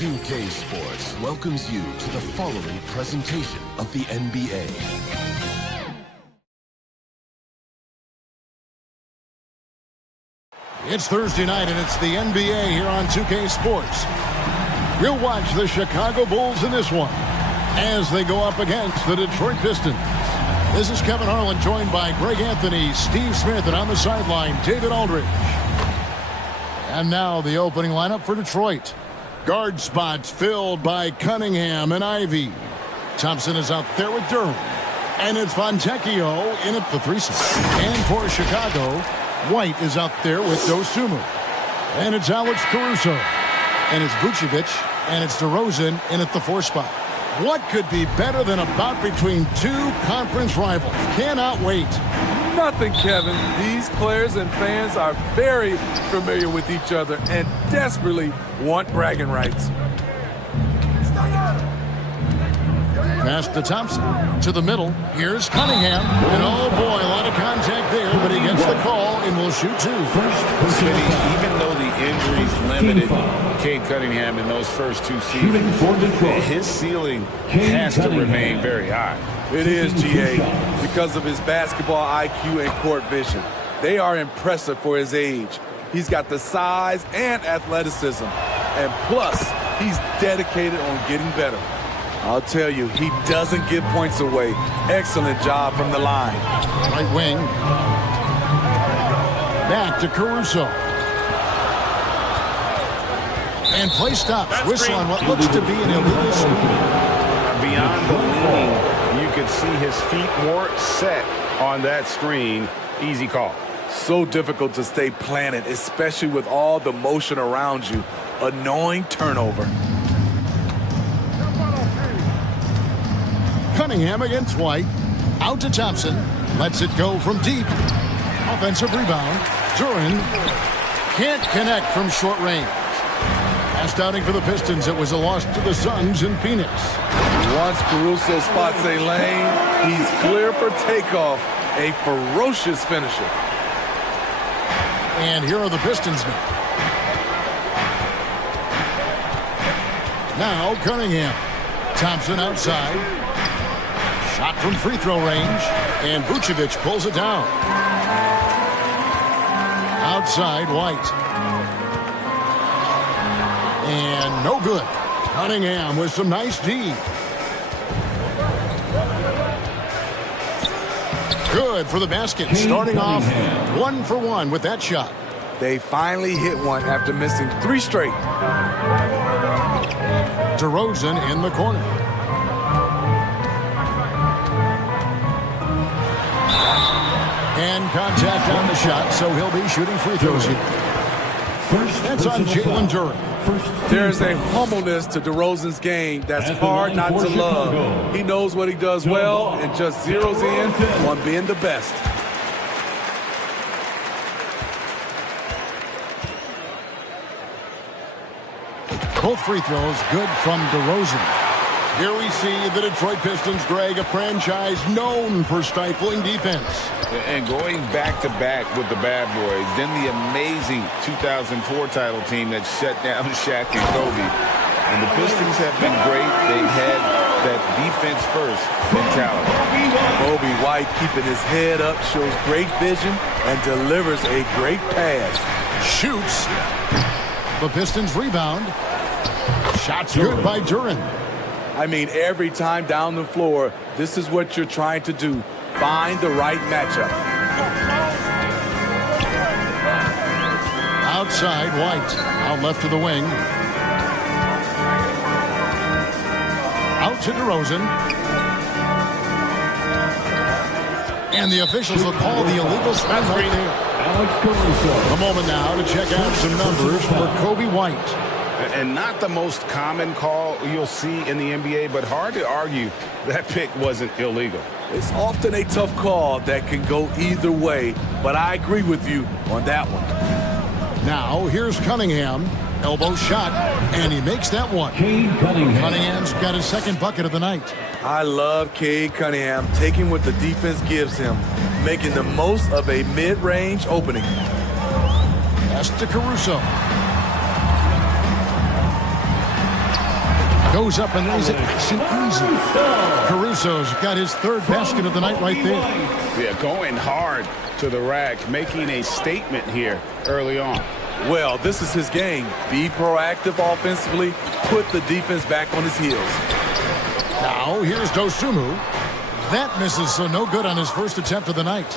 2K Sports welcomes you to the following presentation of the NBA. It's Thursday night and it's the NBA here on 2K Sports. We'll watch the Chicago Bulls in this one as they go up against the Detroit Pistons. This is Kevin Harlan joined by Greg Anthony, Steve Smith, and on the sideline, David Aldridge. And now the opening lineup for Detroit. Guard spots filled by Cunningham and Ivy. Thompson is out there with Durham. And it's Fontecchio in at the 3 spot. And for Chicago, White is out there with Dosunmu. And it's Alex Caruso. And it's Vucevic. And it's DeRozan in at the 4 spot. What could be better than a bout between two conference rivals? Cannot wait. Nothing, Kevin. These players and fans are very familiar with each other and desperately want bragging rights. Pass to Thompson. To the middle. Here's Cunningham. And oh boy, a lot of contact there, but he gets the call and will shoot two. Even though the injuries limited Cade Cunningham in those first 2 seasons, his ceiling has to remain very high. It is, GA, because of his basketball IQ and court vision. They are impressive for his age. He's got the size and athleticism. And plus, he's dedicated on getting better. I'll tell you, he doesn't give points away. Excellent job from the line. Right wing. Back to Caruso. And play stops. Whistle on what looks to be an illegal screen. Beyond the leaning, you could see his feet more set on that screen. Easy call. So difficult to stay planted, especially with all the motion around you. Annoying turnover. Cunningham against White. Out to Thompson. Lets it go from deep. Offensive rebound. Duran can't connect from short range. Last outing for the Pistons, it was a loss to the Suns in Phoenix. Once Caruso spots a lane, he's clear for takeoff. A ferocious finisher. And here are the Pistons now. Now Cunningham. Thompson outside. Shot from free throw range. And Vucevic pulls it down. Outside White. And no good. Cunningham with some nice D. Good for the basket. Starting off 1 for 1 with that shot. They finally hit one after missing 3 straight. DeRozan in the corner. And contact on the shot, so he'll be shooting free throws here. That's on Jalen Duran. There's a humbleness to DeRozan's game that's hard not to love. He knows what he does well and just zeroes in on being the best. Both free throws good from DeRozan. Here we see the Detroit Pistons, Greg, a franchise known for stifling defense. And going back-to-back with the bad boys, then the amazing 2004 title team that shut down Shaq and Kobe. And the Pistons have been great. They've had that defense-first mentality. Kobe White keeping his head up, shows great vision, and delivers a great pass. Shoots. The Pistons rebound. Shots good by Duran. I mean, every time down the floor, this is what you're trying to do. Find the right matchup. Outside, White. Out left to the wing. Out to DeRozan. And the officials will call the illegal spot right there. Alex Caruso. A moment now to check out some numbers for Kobe White. And not the most common call you'll see in the NBA, but hard to argue that pick wasn't illegal. It's often a tough call that can go either way, but I agree with you on that one. Now, here's Cunningham. Elbow shot, and he makes that one. Cade Cunningham. Cunningham's got his second bucket of the night. I love Cade Cunningham taking what the defense gives him, making the most of a mid-range opening. Pass to Caruso. Goes up and lays it nice and easy. Caruso's got his third basket of the night right there. Yeah, going hard to the rack, making a statement here early on. Well, this is his game. Be proactive offensively, put the defense back on his heels. Now, here's Dosunmu. That misses, so no good on his first attempt of the night.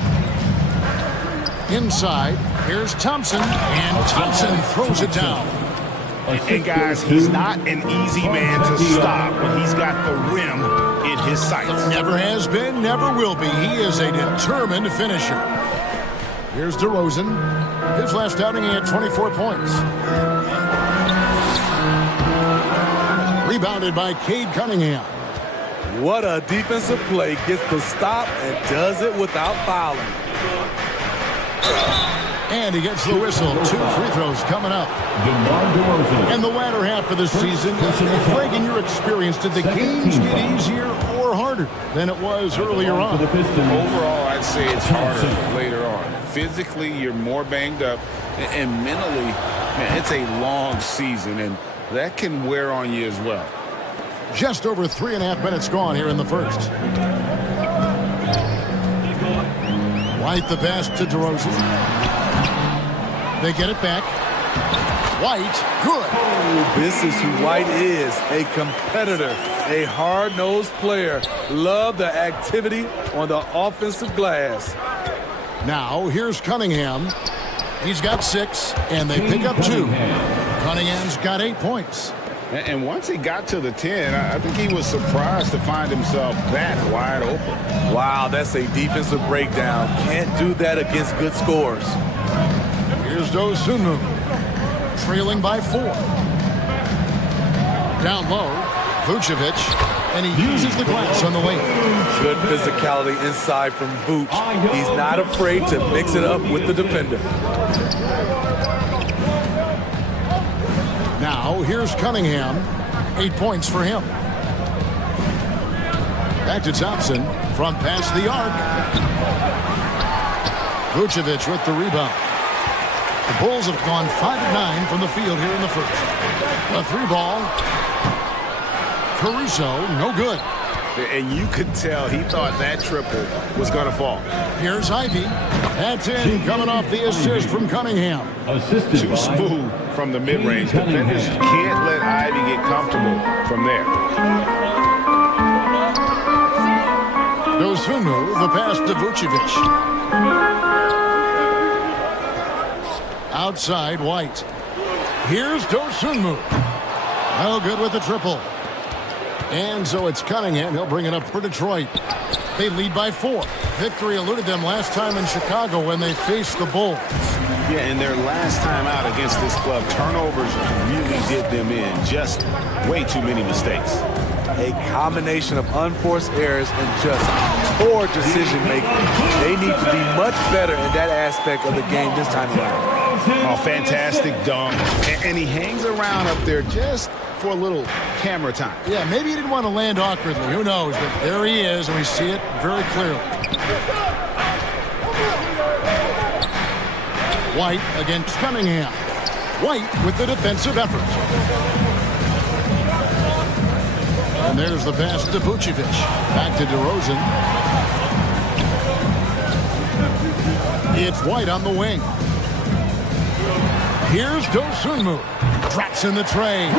Inside, here's Thompson, and Thompson throws it down. And guys, he's not an easy man to stop when he's got the rim in his sights. Never has been, never will be. He is a determined finisher. Here's DeRozan. His last outing, he had 24 points. Rebounded by Cade Cunningham. What a defensive play. Gets the stop and does it without fouling. And he gets the whistle. 2 free throws coming up. In the latter half of the season, Greg, in your experience, did the games get easier or harder than it was earlier on? Overall, I'd say it's harder later on. Physically, you're more banged up, and mentally, man, it's a long season, and that can wear on you as well. Just over 3.5 minutes gone here in the first. White the pass to DeRozan. They get it back. White, good. This is who White is, a competitor, a hard-nosed player. Love the activity on the offensive glass. Now, here's Cunningham. He's got 6, and they pick up 2. Cunningham's got 8 points. And once he got to the 10, I think he was surprised to find himself that wide open. Wow, that's a defensive breakdown. Can't do that against good scores. Here's Dosunmu, trailing by 4. Down low, Vucevic, and he uses the glass on the wing. Good physicality inside from Vooch. He's not afraid to mix it up with the defender. Now, here's Cunningham. 8 points for him. Back to Thompson. Front pass the arc. Vucevic with the rebound. The Bulls have gone 5 of 9 from the field here in the first. A 3-ball. Caruso, no good. And you could tell he thought that triple was going to fall. Here's Ivy. That's in, coming off the assist from Cunningham. Too smooth from the mid-range. Defenders can't let Ivy get comfortable from there. Dosunmu, the pass to Vucevic. Outside, White. Here's Dosunmu. No good with the triple. And so it's Cunningham. He'll bring it up for Detroit. They lead by 4. Victory eluded them last time in Chicago when they faced the Bulls. Yeah, and their last time out against this club, turnovers really did them in. Just way too many mistakes. A combination of unforced errors and just poor decision-making. They need to be much better in that aspect of the game this time around. Oh, fantastic dunk. And he hangs around up there just for a little camera time. Yeah, maybe he didn't want to land awkwardly. Who knows? But there he is, and we see it very clearly. White against Cunningham. White with the defensive effort. And there's the pass to Vucevic. Back to DeRozan. It's White on the wing. Here's Dosunmu. Drops in the tray.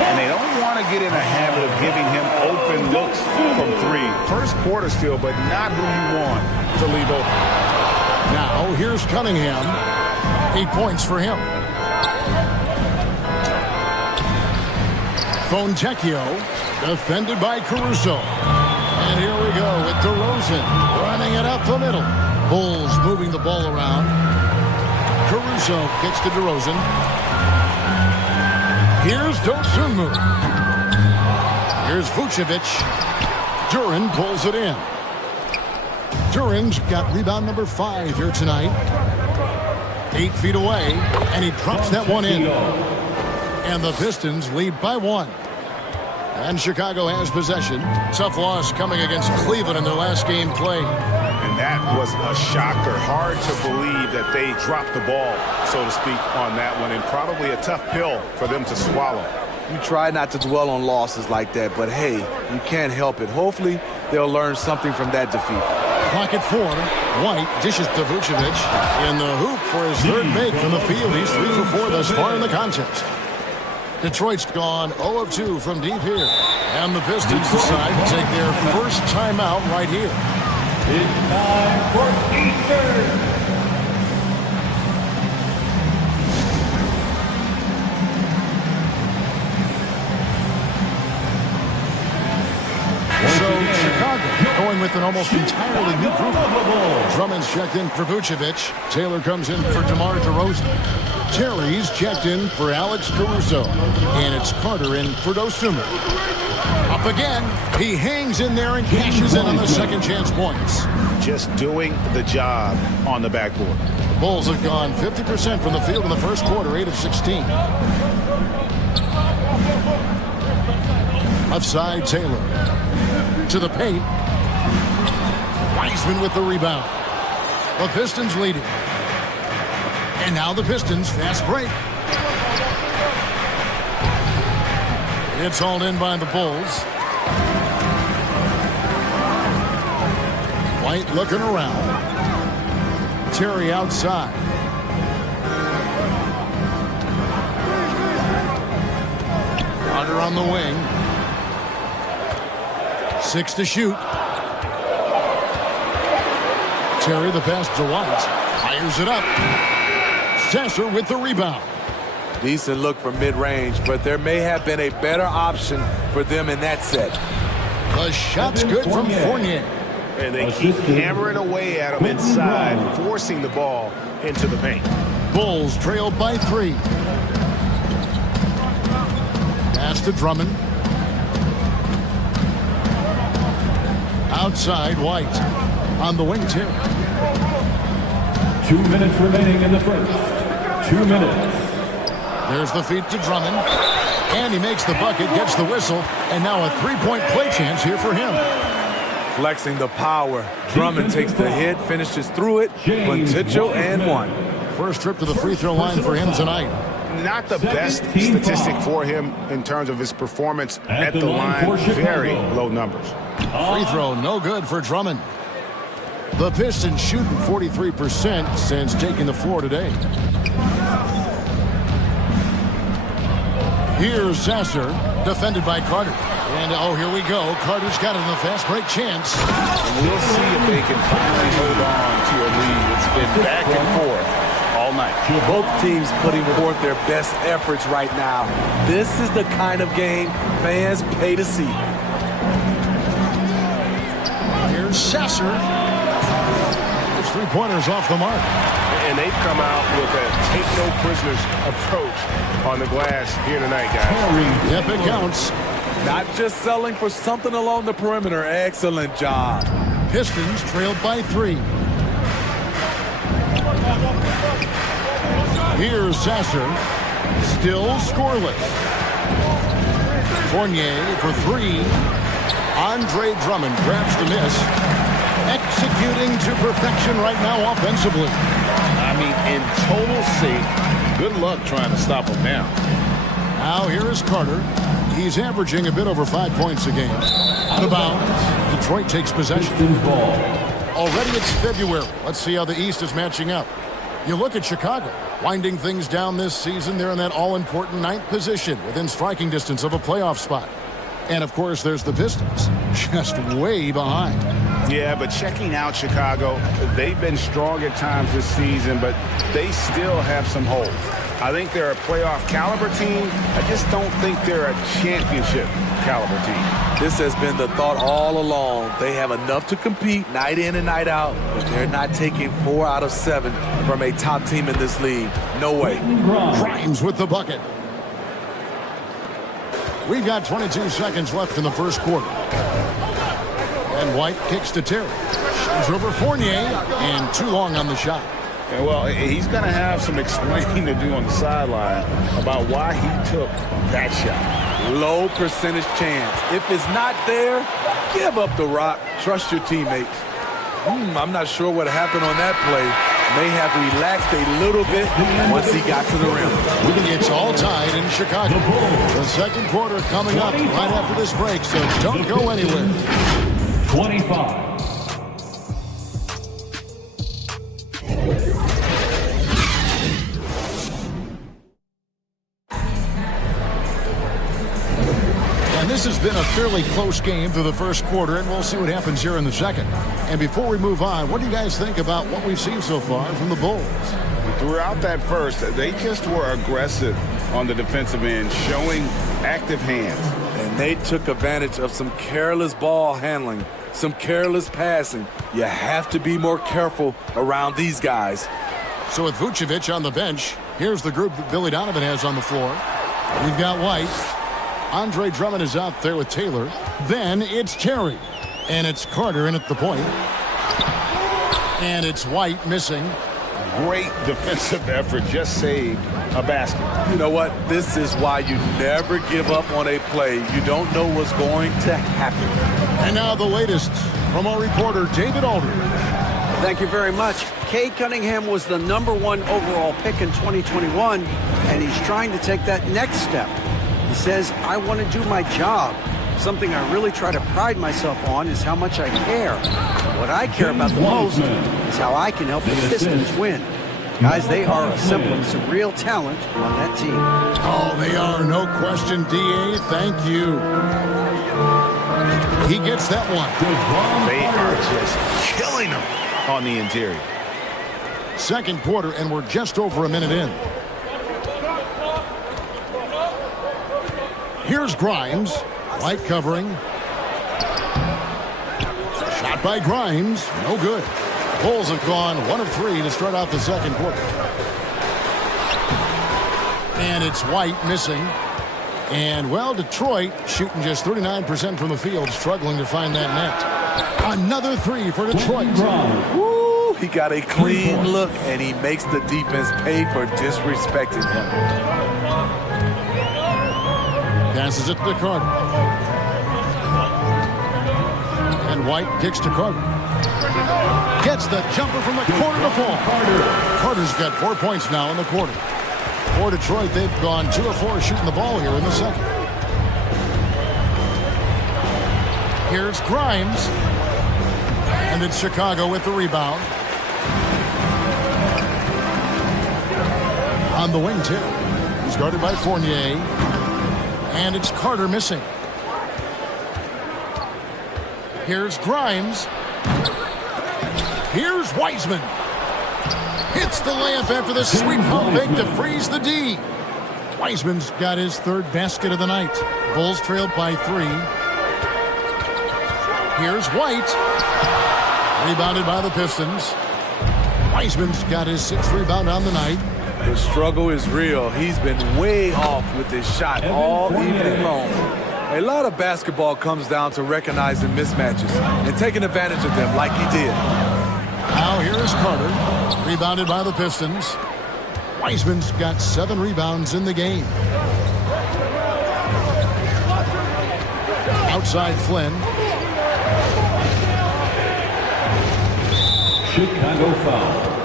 And they don't want to get in a habit of giving him open looks from 3. First quarter still, but not who you want to leave open. Now, here's Cunningham. 8 points for him. Fontecchio, defended by Caruso. And here we go with DeRozan running it up the middle. Bulls moving the ball around. Caruso gets to DeRozan. Here's Dosunmu. Here's Vucevic. Duran pulls it in. Duran's got rebound number 5 here tonight. 8 feet away, and he drops that one in. And the Pistons lead by 1. And Chicago has possession. Tough loss coming against Cleveland in their last game played. And that was a shocker. Hard to believe that they dropped the ball, so to speak, on that one. And probably a tough pill for them to swallow. You try not to dwell on losses like that, but hey, you can't help it. Hopefully, they'll learn something from that defeat. Clock at 4. White dishes to Vucevic in the hoop for his third make from the field. He's 3 for 4 thus far in the contest. Detroit's gone 0 of 2 from deep here. And the Pistons decide to take their first timeout right here. It's time for Eastern. So Chicago going with an almost entirely new group. Drummond's checked in for Vucevic. Taylor comes in for DeMar DeRozan. Terry's checked in for Alex Caruso. And it's Carter in for Dosunmu. Up again. He hangs in there and cashes in on the second chance points. Just doing the job on the backboard. The Bulls have gone 50% from the field in the first quarter, 8 of 16. Left side, Taylor. To the paint. Wiseman with the rebound. The Pistons leading. And now the Pistons fast break. It's hauled in by the Bulls. White looking around. Terry outside. Carter on the wing. 6 to shoot. Terry the pass to White. Fires it up. Sasser with the rebound. Decent look from mid-range, but there may have been a better option for them in that set. The shot's good from Fournier. And they keep hammering away at him inside, forcing the ball into the paint. Bulls trailed by 3. Pass to Drummond. Outside, White. On the wing, Terry. 2 minutes remaining in the first. 2 minutes. There's the feed to Drummond. And he makes the bucket, gets the whistle, and now a three-point play chance here for him. Flexing the power. Drummond takes the hit, finishes through it, potential and one. First trip to the free throw line for him tonight. Not the best statistic for him in terms of his performance at the line. Very low numbers. Free throw, no good for Drummond. The Pistons shooting 43% since taking the floor today. Here's Sasser, defended by Carter. And, oh, here we go. Carter's got it in the fast break chance. And we'll see if they can finally hold on to a lead. It's been back and forth all night. Both teams putting forth their best efforts right now. This is the kind of game fans pay to see. Here's Sasser. His three-pointers off the mark. And they've come out with a take-no-prisoners approach on the glass here tonight, guys. Yep, it counts. Not just selling for something along the perimeter. Excellent job. Pistons trailed by 3. Here's Sasser. Still scoreless. Fournier for 3. Andre Drummond grabs the miss. Executing to perfection right now offensively. I mean, in total sync. Good luck trying to stop him now. Now here is Carter. He's averaging a bit over 5 points a game. Out of bounds. Detroit takes possession. Pistons ball. Already it's February. Let's see how the East is matching up. You look at Chicago, winding things down this season. They're in that all-important 9th position within striking distance of a playoff spot. And, of course, there's the Pistons, just way behind. Yeah, but checking out Chicago, they've been strong at times this season, but they still have some holes. I think they're a playoff caliber team. I just don't think they're a championship caliber team. This has been the thought all along. They have enough to compete night in and night out, but they're not taking 4 out of 7 from a top team in this league. No way. Grimes with the bucket. We've got 22 seconds left in the first quarter. And White kicks to Terry. She's over Fournier, and too long on the shot. And well, he's going to have some explaining to do on the sideline about why he took that shot. Low percentage chance. If it's not there, give up the rock. Trust your teammates. I'm not sure what happened on that play. may have relaxed a little bit once he got to the rim. It's all tied in Chicago. The second quarter coming up right after this break, so don't go anywhere. 25. This has been a fairly close game through the first quarter, and we'll see what happens here in the second. And before we move on, what do you guys think about what we've seen so far from the Bulls? Throughout that first, they just were aggressive on the defensive end, showing active hands. And they took advantage of some careless ball handling, some careless passing. You have to be more careful around these guys. So with Vucevic on the bench, here's the group that Billy Donovan has on the floor. We've got White. Andre Drummond is out there with Taylor. Then it's Terry. And it's Carter in at the point. And it's White missing. Great defensive effort, just saved a basket. You know what? This is why you never give up on a play. You don't know what's going to happen. And now the latest from our reporter, David Aldridge. Thank you very much. Cade Cunningham was the #1 overall pick in 2021, and he's trying to take that next step. He says, I want to do my job. Something I really try to pride myself on is how much I care. What I care about the most is how I can help the Pistons win. Guys, they are assembling some real talent on that team. Oh, they are, no question, D.A. Thank you. He gets that one. They are just killing him on the interior. Second quarter, and we're just over a minute in. Here's Grimes. White covering. Shot by Grimes. No good. Bulls have gone 1 of 3 to start out the second quarter. And it's White missing. And, well, Detroit shooting just 39% from the field, struggling to find that net. Another 3 for Detroit. Woo, he got a clean look, and he makes the defense pay for disrespecting him. Passes it to Carter. And White kicks to Carter. Gets the jumper from the corner to fall. Carter's got 4 points now in the quarter. For Detroit, they've gone 2 of 4 shooting the ball here in the second. Here's Grimes. And it's Chicago with the rebound. On the wing, too. He's guarded by Fournier. And it's Carter missing. Here's Grimes. Here's Wiseman. Hits the layup after the sweet pump fake to freeze the D. Wiseman's got his 3rd basket of the night. Bulls trailed by 3. Here's White. Rebounded by the Pistons. Wiseman's got his 6th rebound on the night. The struggle is real. He's been way off with his shot all evening long. A lot of basketball comes down to recognizing mismatches and taking advantage of them like he did. Now here is Carter. Rebounded by the Pistons. Wiseman's got 7 rebounds in the game. Outside Flynn. Chicago foul.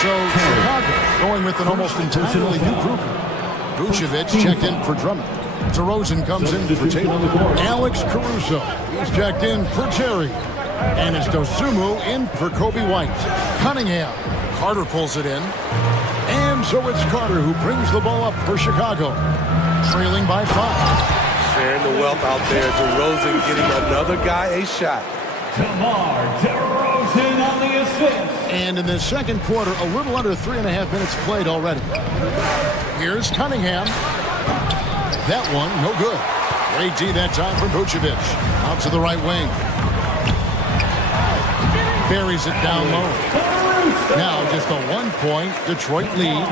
So Chicago going with an almost entirely new group. Vucevic checked in for Drummond. DeRozan comes in for Taylor. Alex Caruso is checked in for Terry. And it's Dosunmu in for Kobe White. Cunningham. Carter pulls it in. And so it's Carter who brings the ball up for Chicago. Trailing by 5. Sharing the wealth out there. DeRozan getting another guy a shot. DeMar DeRozan on the assist. And in the second quarter, a little under 3.5 minutes played already. Here's Cunningham. That one, no good. Great D that time from Vucevic. Out to the right wing. Buries it down low. Now just a 1-point Detroit lead.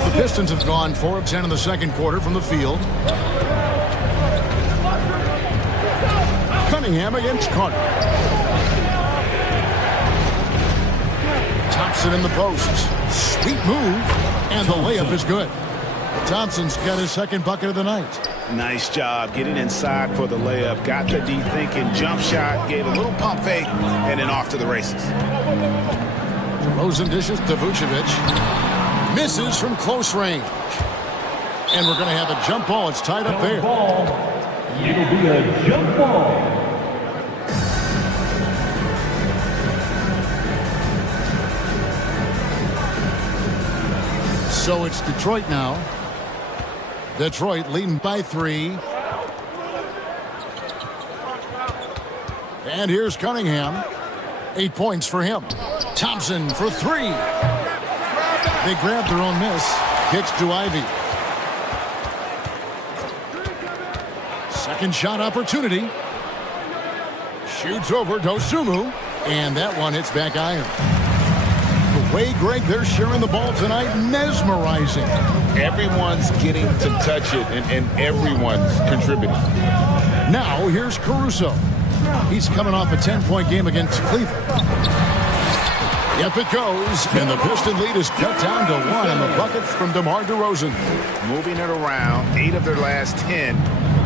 The Pistons have gone 4 of 10 in the second quarter from the field. Cunningham against Carter. Thompson in the post. Sweet move. And the layup is good. Thompson's got his 2nd bucket of the night. Nice job getting inside for the layup. Got the D thinking, jump shot, gave a little pump fake, and then off to the races. DeRozan dishes to Vucevic. Misses from close range. And we're going to have a jump ball. It's tied up there. It'll be a jump ball. So it's Detroit now. Detroit leading by 3. And here's Cunningham. 8 points for him. Thompson for 3. They grab their own miss. Kicks to Ivy. Second shot opportunity. Shoots over Dosunmu. And that one hits back iron. The way, Greg, they're sharing the ball tonight, mesmerizing. Everyone's getting to touch it, and everyone's contributing. Now, here's Caruso. He's coming off a 10-point game against Cleveland. Yep, it goes, and the Piston lead is cut down to 1 on the buckets from DeMar DeRozan. Moving it around, 8 of their last 10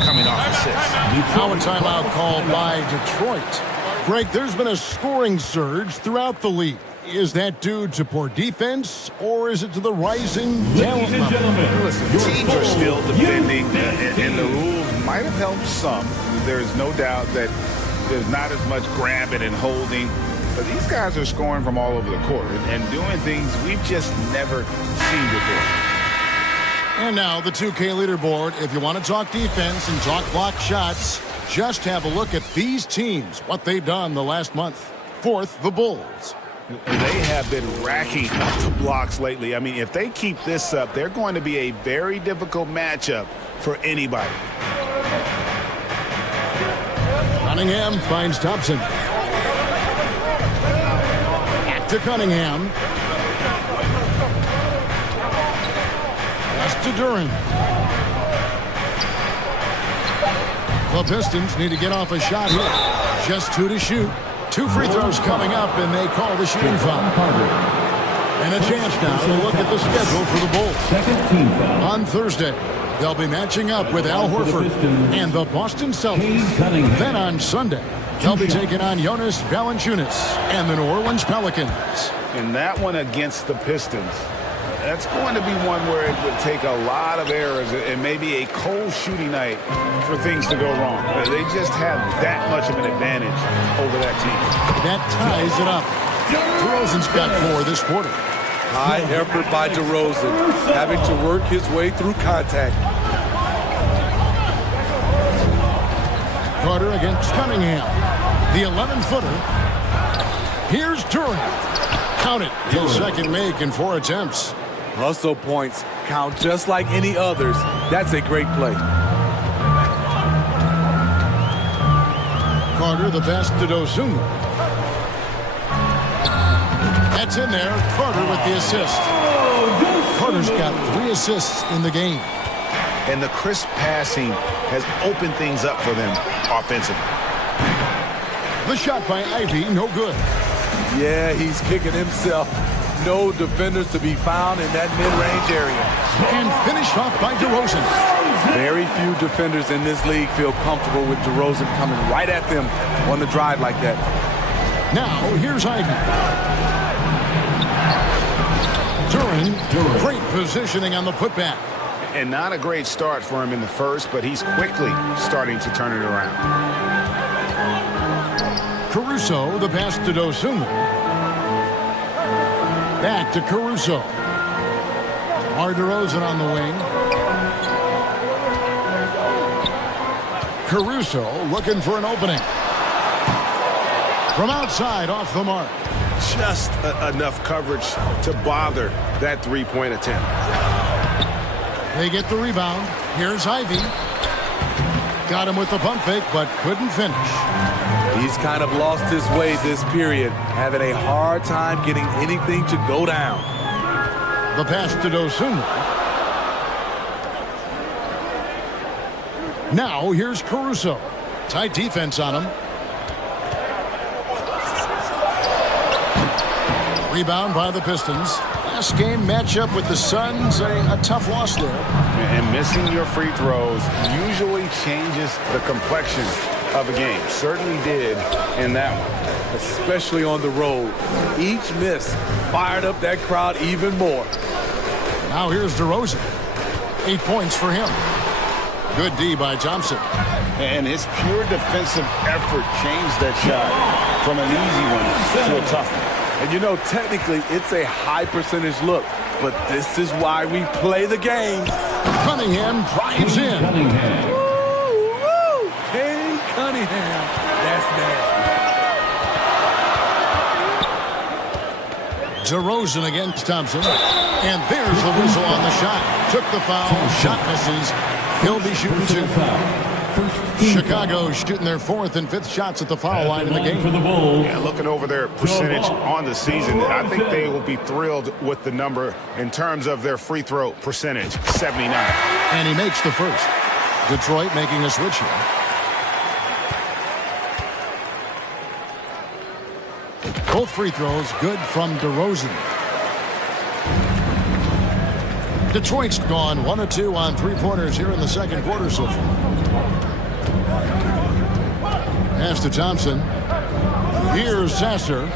coming off assists. Now a timeout called by Detroit. Greg, there's been a scoring surge throughout the league. Is that due to poor defense, or is it to the rising talent Ladies and gentlemen, Listen, teams are still defending, and the rules might have helped some. There's no doubt that there's not as much grabbing and holding. But these guys are scoring from all over the court and doing things we've just never seen before. And now the 2K leaderboard. If you want to talk defense and talk block shots, just have a look at these teams, what they've done the last month. 4th, the Bulls. They have been racking up the blocks lately. I mean, if they keep this up, they're going to be a very difficult matchup for anybody. Cunningham finds Thompson. Back to Cunningham. Pass to Duran. The Pistons need to get off a shot here. Just 2 to shoot. 2 free throws coming up, and they call the shooting foul. And a chance now to look at the schedule for the Bulls. Second team foul. On Thursday, they'll be matching up with Al Horford and the Boston Celtics. Then on Sunday, they'll be taking on Jonas Valanciunas and the New Orleans Pelicans. And that one against the Pistons, that's going to be one where it would take a lot of errors and maybe a cold shooting night for things to go wrong. They just have that much of an advantage over that team. That ties it up. DeRozan's got 4 this quarter. High effort by DeRozan, having to work his way through contact. Carter against Cunningham. The 11-footer. Here's Duran. Count it. His second make in 4 attempts. Hustle points count just like any others. That's a great play. Carter, the best to Dosunmu. That's in there. Carter with the assist. Carter's got 3 assists in the game. And the crisp passing has opened things up for them offensively. The shot by Ivy, no good. Yeah, he's kicking himself. No defenders to be found in that mid-range area. And finished off by DeRozan. Very few defenders in this league feel comfortable with DeRozan coming right at them on the drive like that. Now, here's Ivy. Duran, great positioning on the putback. And not a great start for him in the first, but he's quickly starting to turn it around. Caruso, the pass to Dosunmu. Back to Caruso. DeMar DeRozan on the wing. Caruso looking for an opening. From outside, off the mark. Just enough coverage to bother that three-point attempt. They get the rebound. Here's Ivy. Got him with the pump fake, but couldn't finish. He's kind of lost his way this period, having a hard time getting anything to go down. The pass to Dosunmu. Now here's Caruso. Tight defense on him. Rebound by the Pistons. Last game matchup with the Suns, a tough loss there. And missing your free throws usually changes the complexion of a game. Certainly did in that one. Especially on the road. Each miss fired up that crowd even more. Now here's DeRozan. 8 points for him. Good D by Thompson. And his pure defensive effort changed that shot from an easy one to a tough one. And you know, technically, it's a high percentage look, but this is why we play the game. Cunningham drives in. Woo! Kane Cunningham. That's nasty. DeRozan against Thompson. And there's the whistle on the shot. Took the foul. Shot misses. He'll be shooting 2. Chicago shooting their 4th and 5th shots at the foul line in the game. Yeah, looking over their percentage on the season, I think they will be thrilled with the number in terms of their free throw percentage, 79. And he makes the first. Detroit making a switch here. Both free throws good from DeRozan. Detroit's gone 1 of 2 on 3-pointers here in the second quarter so far. Pass to Thompson. Here's Sasser.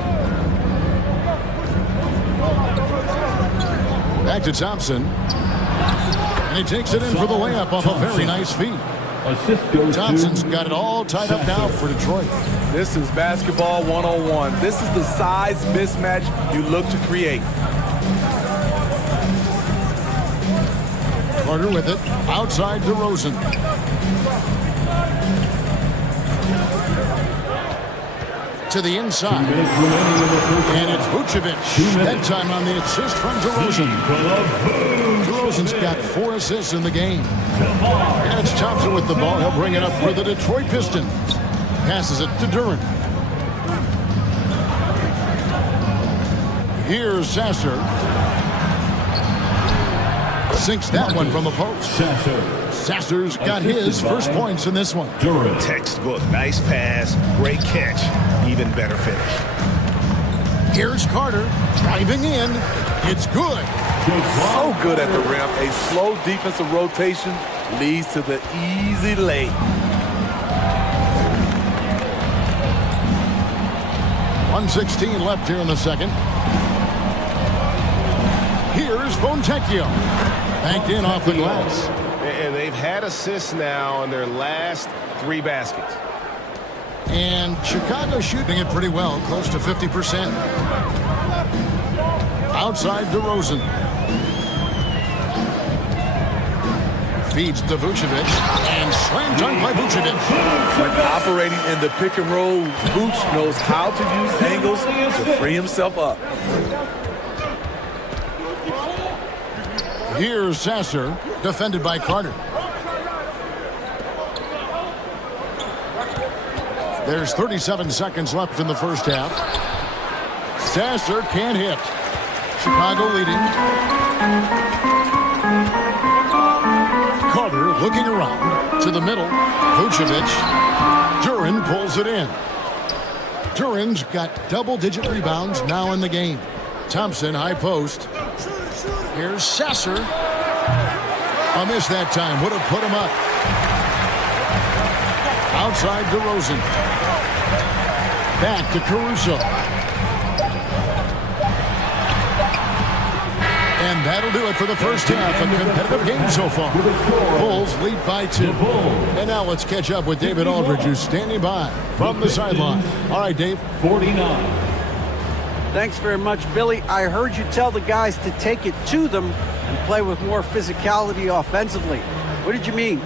Back to Thompson. And he takes it in for the layup off a very nice feed. Thompson's got it all tied up now for Detroit. This is basketball 101. This is the size mismatch you look to create. Carter with it. Outside DeRozan. To the inside. And it's Vucevic. That time on the assist from DeRozan. DeRozan's got 4 assists in the game. And it's Thompson with the ball. He'll bring it up for the Detroit Pistons. Passes it to Duren. Here's Sasser. Sinks that one from the post. Sasser's got his first points in this one. Textbook, nice pass, great catch, even better finish. Here's Carter driving in. It's good. So good at the rim. A slow defensive rotation leads to the easy lay. .116 left here in the second. Here's Fontecchio. Banked in off the glass. And they've had assists now on their last 3 baskets. And Chicago shooting it pretty well, close to 50%. Outside DeRozan. Feeds to Vucevic. And slam dunk by Vucevic. When operating in the pick and roll, Vuce knows how to use angles to free himself up. Here's Sasser, defended by Carter. There's 37 seconds left in the first half. Sasser can't hit. Chicago leading. Carter looking around to the middle. Vucevic. Duren pulls it in. Duren's got double-digit rebounds now in the game. Thompson, high post. Here's Sasser. A miss that time. Would have put him up. Outside DeRozan. Back to Caruso. And that'll do it for the first half. A competitive game so far. Bulls lead by 2. And now let's catch up with David Aldridge, who's standing by from the sideline. All right, Dave. 49. Thanks very much, Billy. I heard you tell the guys to take it to them and play with more physicality offensively. What did you mean?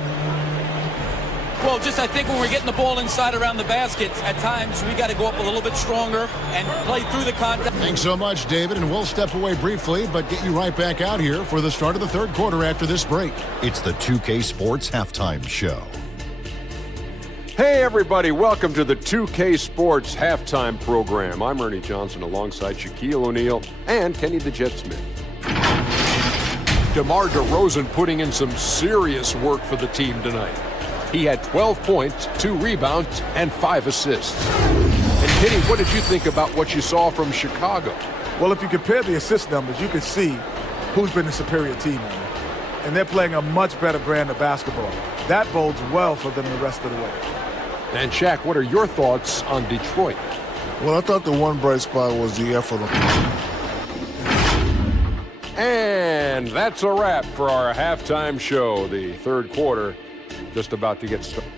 Well, just I think when we're getting the ball inside around the baskets, at times we got to go up a little bit stronger and play through the contact. Thanks so much, David, and we'll step away briefly, but get you right back out here for the start of the third quarter after this break. It's the 2K Sports Halftime Show. Hey everybody, welcome to the 2K Sports Halftime Program. I'm Ernie Johnson alongside Shaquille O'Neal and Kenny the Jet Smith. DeMar DeRozan putting in some serious work for the team tonight. He had 12 points, 2 rebounds, and 5 assists. And Kenny, what did you think about what you saw from Chicago? Well, if you compare the assist numbers, you can see who's been the superior team. And they're playing a much better brand of basketball. That bodes well for them the rest of the way. And Shaq, what are your thoughts on Detroit? Well, I thought the one bright spot was the effort. And that's a wrap for our halftime show. The third quarter just about to get started.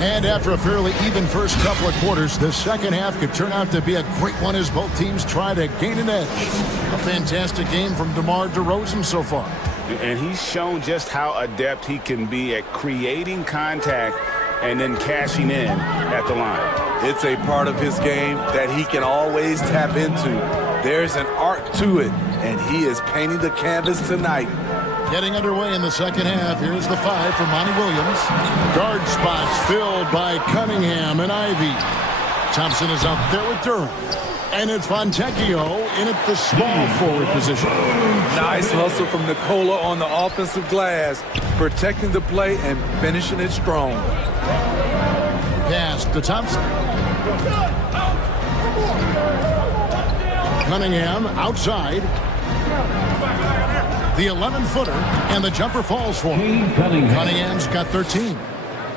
And after a fairly even first couple of quarters, the second half could turn out to be a great one as both teams try to gain an edge. A fantastic game from DeMar DeRozan so far. And he's shown just how adept he can be at creating contact and then cashing in at the line. It's a part of his game that he can always tap into. There's an art to it, and he is painting the canvas tonight. Getting underway in the second half. Here's the 5 for Monty Williams. Guard spots filled by Cunningham and Ivy. Thompson is out there with Durham. And it's Fontecchio in at the small forward position. Nice hustle from Nikola on the offensive glass, protecting the play and finishing it strong. Pass to Thompson. Cunningham outside. The 11-footer, and the jumper falls for him. Cunningham's got 13.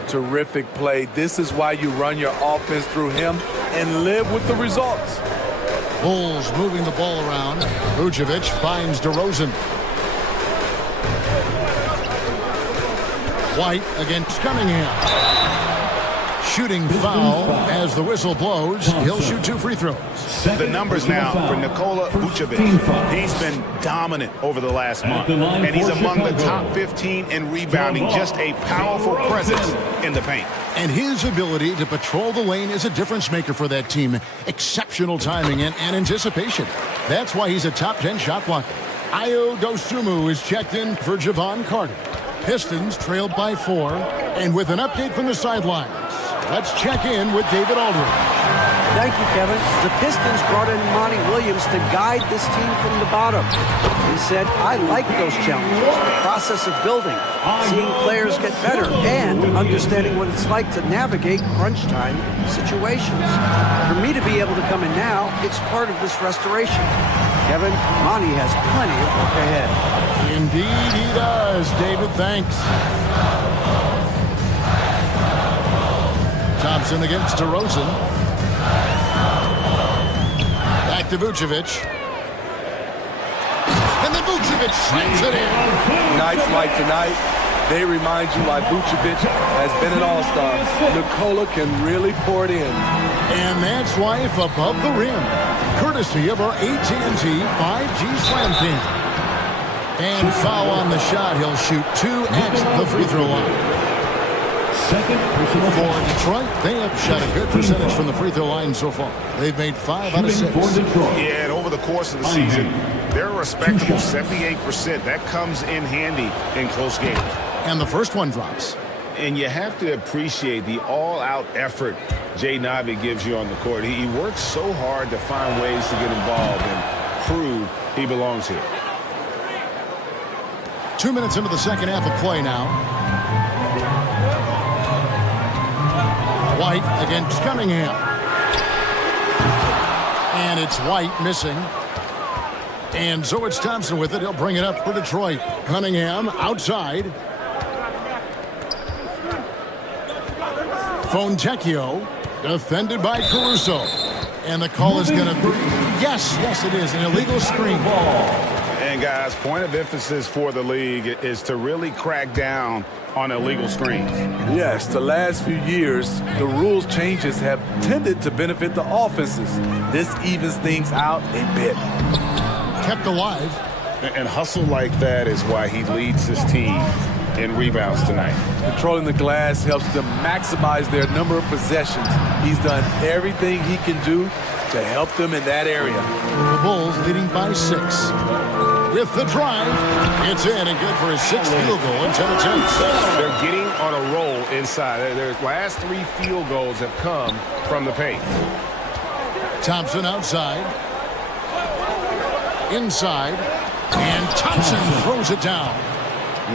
Terrific play. This is why you run your offense through him and live with the results. Bulls moving the ball around. Vucevic finds DeRozan. White against Cunningham. Shooting foul as the whistle blows. He'll shoot 2 free throws. The numbers now for Nikola Vucevic. He's been dominant over the last month, and he's among the top 15 in rebounding. Just a powerful presence in the paint. And his ability to patrol the lane is a difference maker for that team. Exceptional timing and anticipation. That's why he's a top 10 shot blocker. Ayo Dosunmu is checked in for Javon Carter. Pistons trailed by 4, and with an update from the sidelines, let's check in with David Aldridge. Thank you, Kevin. The Pistons brought in Monty Williams to guide this team from the bottom. He said, I like those challenges, the process of building, seeing players get better, and understanding what it's like to navigate crunch time situations. For me to be able to come in now, it's part of this restoration. Kevin, Monty has plenty of work ahead. Indeed he does, David. Thanks. Thompson against DeRozan. Back to Vucevic. And then Vucevic slams it in. Nice fight tonight. They remind you why Vucevic has been an all-star. Nikola can really pour it in. And that's life above the rim. Courtesy of our AT&T 5G Slam King. And foul on the shot. He'll shoot 2 at the free throw line. For Detroit, they have shot a good percentage from the free throw line so far. They've made 5 out of 6. Yeah, and over the course of the season, they're a respectable 78%. That comes in handy in close games. And the first one drops. And you have to appreciate the all-out effort Jaden Ivey gives you on the court. He works so hard to find ways to get involved and prove he belongs here. 2 minutes into the second half of play now. White against Cunningham. And it's White missing. And so it's Thompson with it. He'll bring it up for Detroit. Cunningham outside. Fontecchio defended by Caruso. And the call is going to be, yes, it is, an illegal screen. And guys, point of emphasis for the league is to really crack down on illegal screens. Yes, the last few years, the rules changes have tended to benefit the offenses. This evens things out a bit. Kept alive. And hustle like that is why he leads this team in rebounds tonight. Controlling the glass helps them maximize their number of possessions. He's done everything he can do to help them in that area. The Bulls leading by 6. With the drive, it's in and good for his 6th field goal in 10 attempts. They're getting on a roll inside. Their last 3 field goals have come from the paint. Thompson outside. Inside. And Thompson throws it down.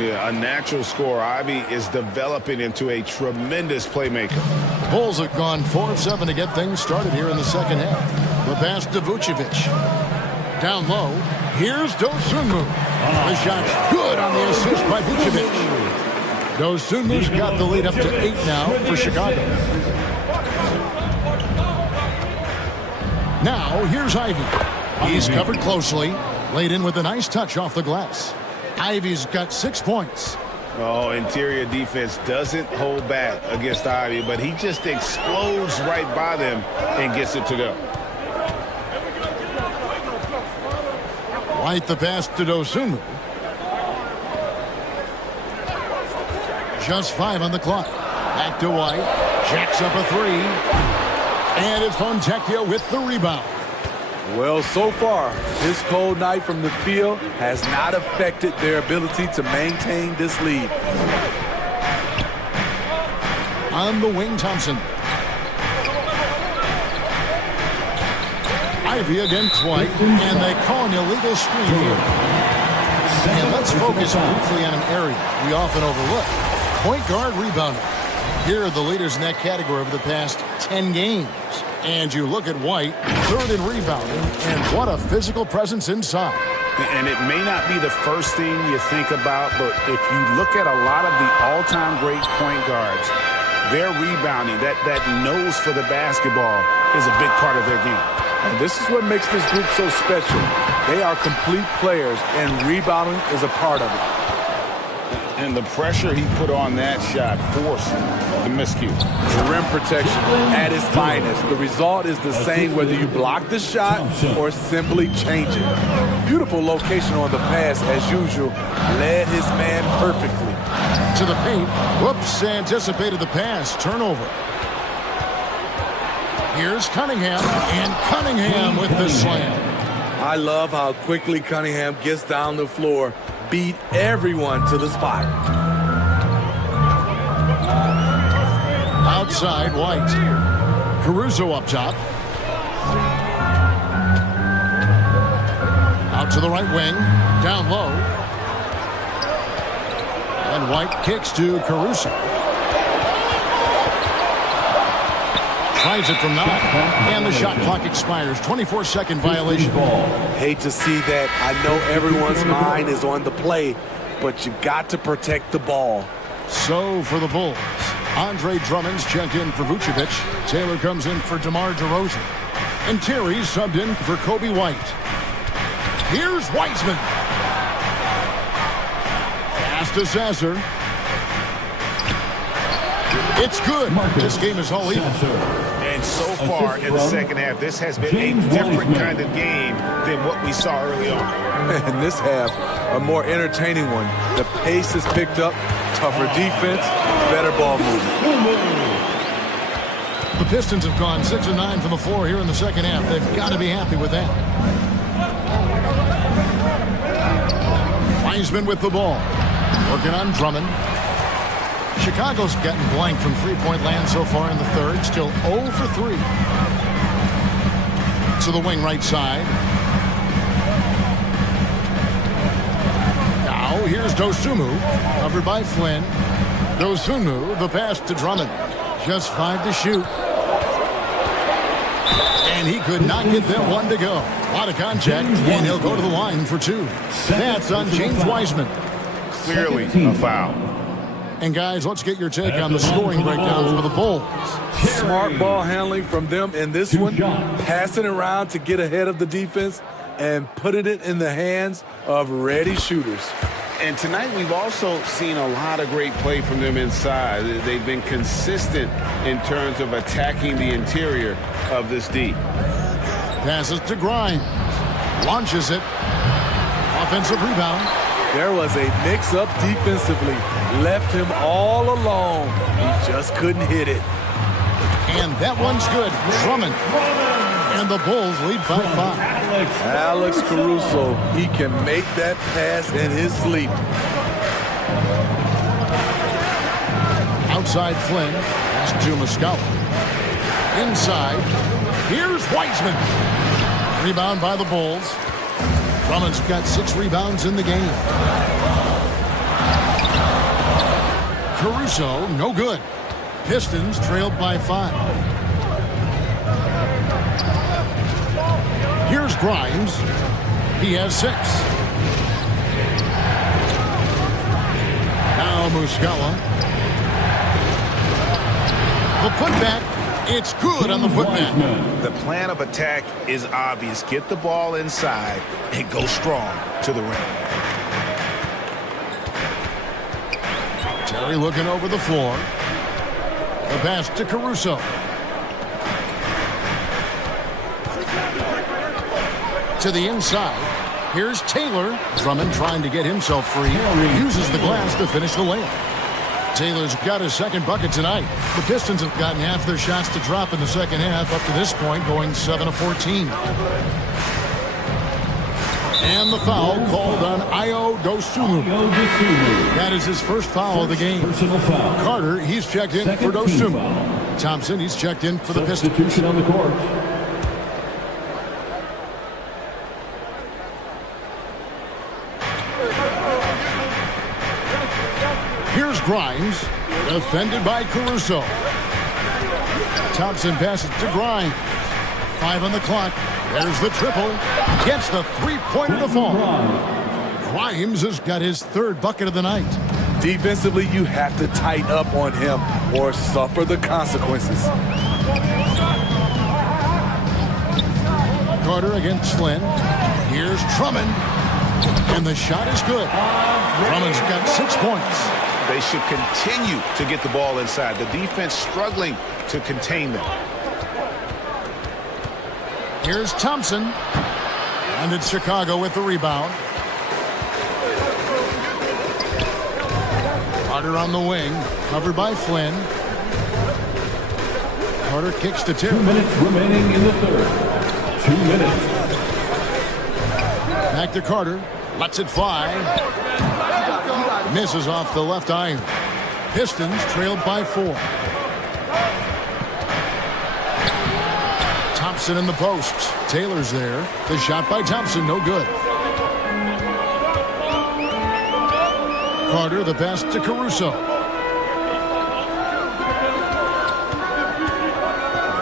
Yeah, a natural scorer. Ivy is developing into a tremendous playmaker. The Bulls have gone 4 of 7 to get things started here in the second half. The pass to Vucevic. Down low. Here's Dosunmu. The shot's good on the assist by Vucevic. Dosunmu's got the lead up to 8 now for Chicago. Now, here's Ivy. He's covered closely. Laid in with a nice touch off the glass. Ivy's got 6 points. Oh, interior defense doesn't hold back against Ivy, but he just explodes right by them and gets it to go. White the pass to Dosunmu. Just 5 on the clock. Back to White. Jacks up a 3. And it's Fontecchio with the rebound. Well, so far, this cold night from the field has not affected their ability to maintain this lead. On the wing, Thompson. Ivy against White, and they call an illegal screen here. And let's focus briefly on an area we often overlook. Point guard rebounding. Here are the leaders in that category over the past 10 games. And you look at White, 3rd in rebounding, and what a physical presence inside. And it may not be the first thing you think about, but if you look at a lot of the all-time great point guards, their rebounding, that nose for the basketball is a big part of their game. And this is what makes this group so special. They are complete players, and rebounding is a part of it. And the pressure he put on that shot forced the miscue. Rim protection at its finest. The result is the same whether you block the shot or simply change it. Beautiful location on the pass as usual. Led his man perfectly. To the paint. Whoops, anticipated the pass. Turnover. Here's Cunningham, and Cunningham with the slam. I love how quickly Cunningham gets down the floor. Beat everyone to the spot. Outside, White. Caruso up top. Out to the right wing. Down low. And White kicks to Caruso. Tries it from 9. And the shot clock expires. 24-second violation. Hate to see that. I know everyone's mind is on the play, but you've got to protect the ball. So for the Bulls, Andre Drummond's checked in for Vucevic. Taylor comes in for DeMar DeRozan. And Terry's subbed in for Kobe White. Here's Wiseman. Pass to Sasser. It's good. This game is all even. And so far in the second half, this has been a different kind of game than what we saw early on. And this half, a more entertaining one. The pace is picked up, tougher defense, better ball movement. The Pistons have gone 6 of 9 from the floor here in the second half. They've got to be happy with that. Wiseman with the ball. Working on Drummond. Chicago's gotten blank from three-point land so far in the third. Still 0 for 3. To the wing right side. Now here's Dosunmu. Covered by Flynn. Dosunmu, the pass to Drummond. Just 5 to shoot. And he could not get that one to go. A lot of contact, and he'll go to the line for 2. That's on James Wiseman. Clearly a foul. And guys, let's get your take on the scoring breakdown for the Bulls. Smart ball handling from them in this one. Passing around to get ahead of the defense and putting it in the hands of ready shooters. And tonight we've also seen a lot of great play from them inside. They've been consistent in terms of attacking the interior of this D. Passes to Grimes. Launches it. Offensive rebound. There was a mix-up defensively. Left him all alone. He just couldn't hit it. And that one's good. Drummond. And the Bulls lead by 5. Alex Caruso, he can make that pass in his sleep. Outside Flynn. Pass to Muscala. Inside. Here's Wiseman. Rebound by the Bulls. Drummond's got 6 rebounds in the game. Caruso, no good. Pistons trailed by 5. Here's Grimes. He has 6. Now Muscala. The putback, it's good on the putback. The plan of attack is obvious. Get the ball inside and go strong to the rim. Terry looking over the floor. The pass to Caruso. To the inside. Here's Taylor. Drummond trying to get himself free. Uses the glass to finish the layup. Taylor's got his second bucket tonight. The Pistons have gotten half their shots to drop in the second half up to this point, going 7 of 14. And the foul called on Ayo Dosunmu. That is his first foul of the game. Personal foul. Carter, he's checked in for Dosunmu. Thompson, he's checked in for the Pistons. Substitution on the court. Here's Grimes, defended by Caruso. Thompson passes to Grimes. 5 on the clock. There's the triple. Gets the three-pointer to fall. Grimes has got his third bucket of the night. Defensively, you have to tighten up on him or suffer the consequences. Carter against Flynn. Here's Drummond. And the shot is good. Drummond's got 6 points. They should continue to get the ball inside. The defense struggling to contain them. Here's Thompson. And it's Chicago with the rebound. Carter on the wing. Covered by Flynn. Carter kicks to Terry. 2 minutes remaining in the third. 2 minutes. Back to Carter. Lets it fly. Misses off the left iron. Pistons trailed by 4. Thompson in the posts. Taylor's there. The shot by Thompson, no good. Carter, the pass to Caruso.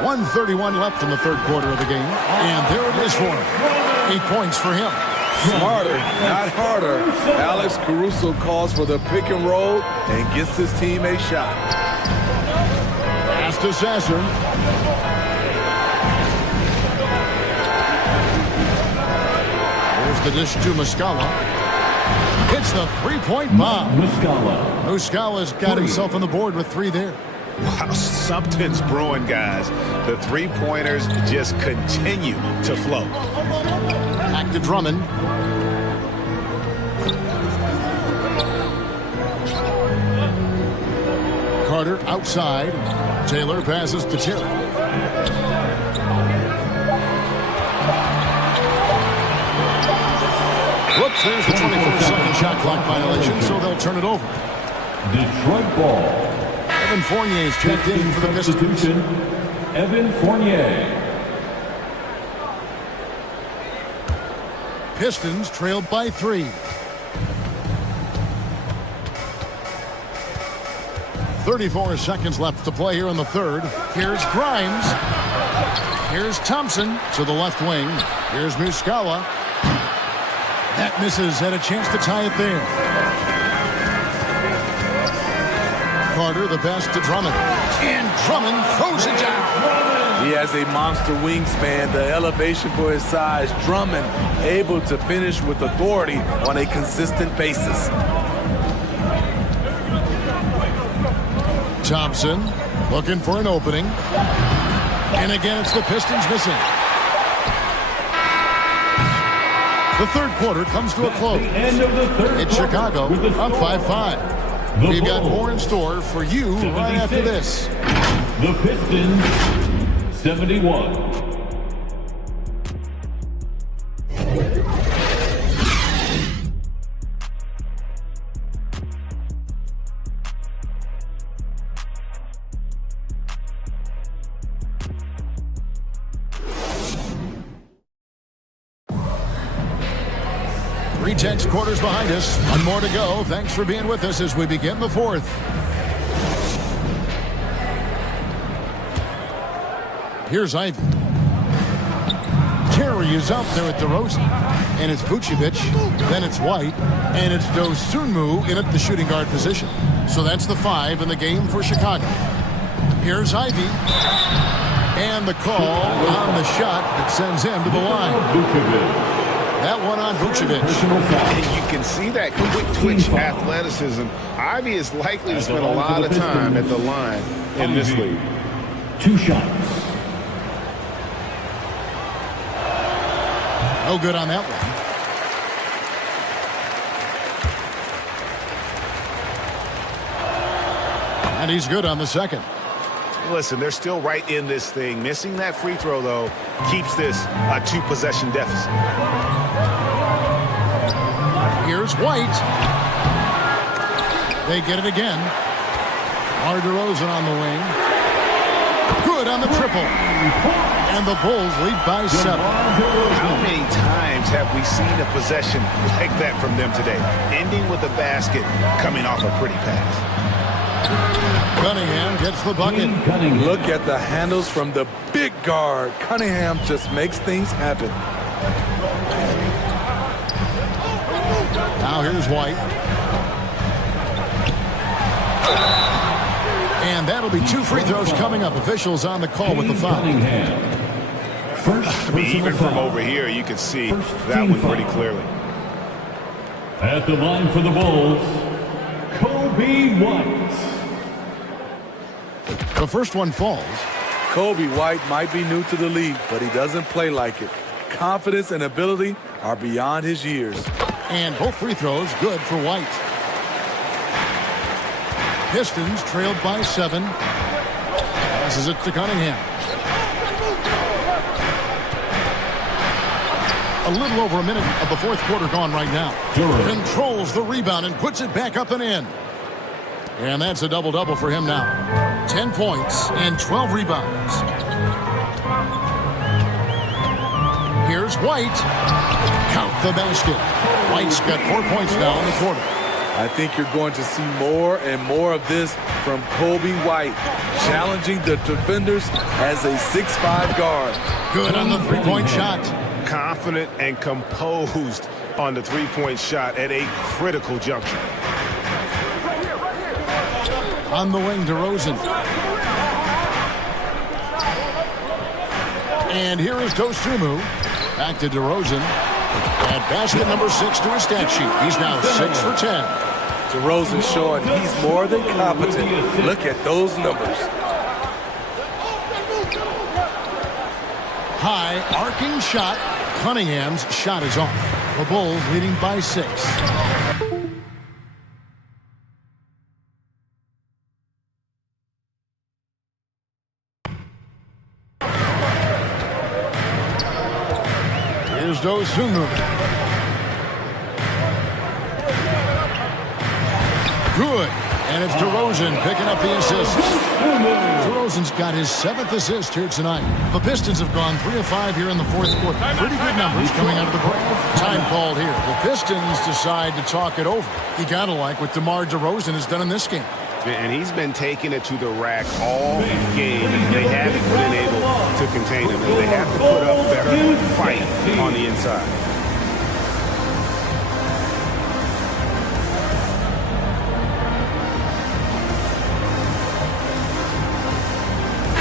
1:31 left in the third quarter of the game. And there it is for him. 8 points for him. Smarter, not harder. Alex Caruso calls for the pick and roll and gets his team a shot. Pass to Sasser. There's the dish to Muscala. Hits the three-point bomb. Muscala's got himself on the board with 3 there. Wow, something's brewing, guys. The three-pointers just continue to flow. Back to Drummond. Carter outside. Taylor passes to Terry. Whoops, there's the 24-second shot clock violation, so they'll turn it over. Detroit ball. Evan Fournier's checked in for the Pistons. Evan Fournier. Pistons trailed by 3. 34 seconds left to play here in the third. Here's Grimes. Here's Thompson to the left wing. Here's Muscala. That misses. Had a chance to tie it there. Carter, the pass to Drummond. And Drummond throws it down. He has a monster wingspan, the elevation for his size. Drummond able to finish with authority on a consistent basis. Thompson looking for an opening. And again, it's the Pistons missing. The third quarter comes to a close. It's Chicago up by 5. We've got more in store for you right after this. The Pistons 71. Tense quarters behind us. One more to go. Thanks for being with us as we begin the fourth. Here's Ivy. Terry is out there at DeRozan. And it's Vucevic. Then it's White. And it's Dosunmu in at the shooting guard position. So that's the 5 in the game for Chicago. Here's Ivy. And the call on the shot that sends him to the line. That one on Vucevic. And you can see that quick twitch athleticism. Ivy is likely to spend a lot of time at the line in this league. 2 shots. No good on that one. And he's good on the second. Listen, they're still right in this thing. Missing that free throw, though, keeps this a 2-possession deficit. Here's White. They get it again. DeRozan on the wing. Good on the triple. And the Bulls lead by 7. How many times have we seen a possession like that from them today? Ending with a basket, coming off a pretty pass. Cunningham gets the bucket. Look at the handles from the big guard. Cunningham just makes things happen. Now here's White. And that'll be 2 free throws coming up. Officials on the call with the foul. First, Even from over here, you can see that one pretty clearly. At the line for the Bulls, Kobe White. The first one falls. Kobe White might be new to the league, but he doesn't play like it. Confidence and ability are beyond his years. And both free throws good for White. Pistons trailed by 7. Passes it to Cunningham. A little over a minute of the fourth quarter gone right now. Controls the rebound and puts it back up and in. And that's a double-double for him now. 10 points and 12 rebounds. Here's White. Count the basket. White's got 4 points now in the quarter. I think you're going to see more and more of this from Kobe White, challenging the defenders as a 6'5" guard. Good on the three-point shot. Confident and composed on the three-point shot at a critical juncture. On the wing, DeRozan. And here is Dosunmu. Back to DeRozan. And basket number 6 to his stat sheet. He's now 6 for 10. DeRozan showing he's more than competent. Look at those numbers. High arcing shot. Cunningham's shot is off. The Bulls leading by 6. Here's Dosunmu. Good. And it's DeRozan picking up the assist. DeRozan's got his 7th assist here tonight. The Pistons have gone 3 of 5 here in the fourth quarter. Pretty good numbers coming out of the break. Time called here. The Pistons decide to talk it over. You gotta like what DeMar DeRozan has done in this game. And he's been taking it to the rack all game, and they haven't been able to contain him. They have to put up better fight on the inside.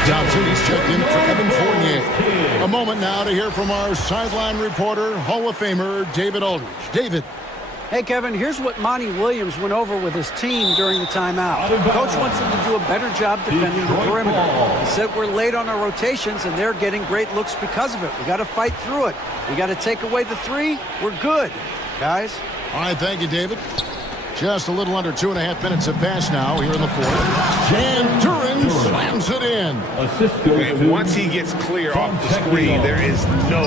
Thompson, he's checked in for Evan Fournier. A moment now to hear from our sideline reporter, Hall of Famer David Aldridge. David. Hey, Kevin, here's what Monty Williams went over with his team during the timeout. Coach wants them to do a better job defending the perimeter. He said we're late on our rotations, and they're getting great looks because of it. We got to fight through it. We got to take away the 3. We're good, guys. All right, thank you, David. Just a little under 2.5 minutes have passed now here in the fourth. And Duran slams it in. And once he gets clear off the screen, there is no